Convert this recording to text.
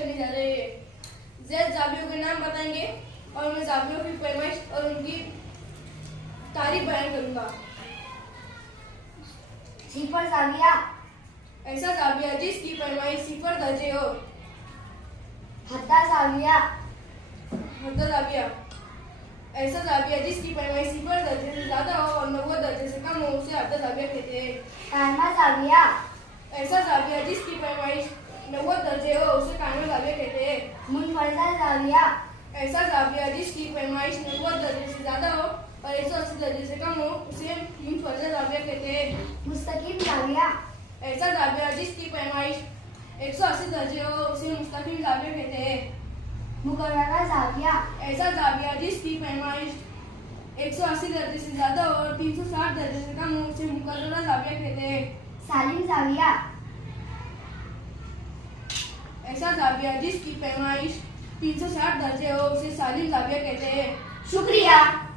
करने जा रहे हैं। जैद जावियों के नाम बताएंगे और मैं जावियों की पैमाइश और उनकी तारीफ बयान करूंगा। सिफर जाविया। ऐसा जाविया जिसकी पैमाइश 0 दर्जे हो। हद्दा जाविया। हद्दा जाविया। ऐसा जाविया जिसकी पैमाइश 0 दर्जे से ज्यादा हो और 90 दर्जे से कम हो उसे हद्दा जाविया कहते हैं। कायमा जाविया। ऐसा जाविया जिसकी पैमाइश 90 दर्जे हो उसे कायमा जाविया कहते हैं। मुनफरदा जाविया। ऐसा जाविया जिसकी पैमाइश 90 दर्जे से ज्यादा हो और 180 दर्जे से कम हो उसे मुनफरदा जाविया कहते हैं। मुस्तकीम जाविया। ऐसा जाविया जिसकी पैमाइश 180 दर्जे हो उसे मुस्तकीम जाविया कहते हैं। मुकर्ररा जाविया। ऐसा जाविया जिसकी पैमाइश 180 दर्जे से ज्यादा हो और 360 दर्जे से कम हो उसे मुकर्ररा जाविया कहते हैं। सालिम जाविया। ऐसा जाविया जिसकी पैमाइश 360 दर्जे हो उसे सालिम जाविया कहते हैं। शुक्रिया।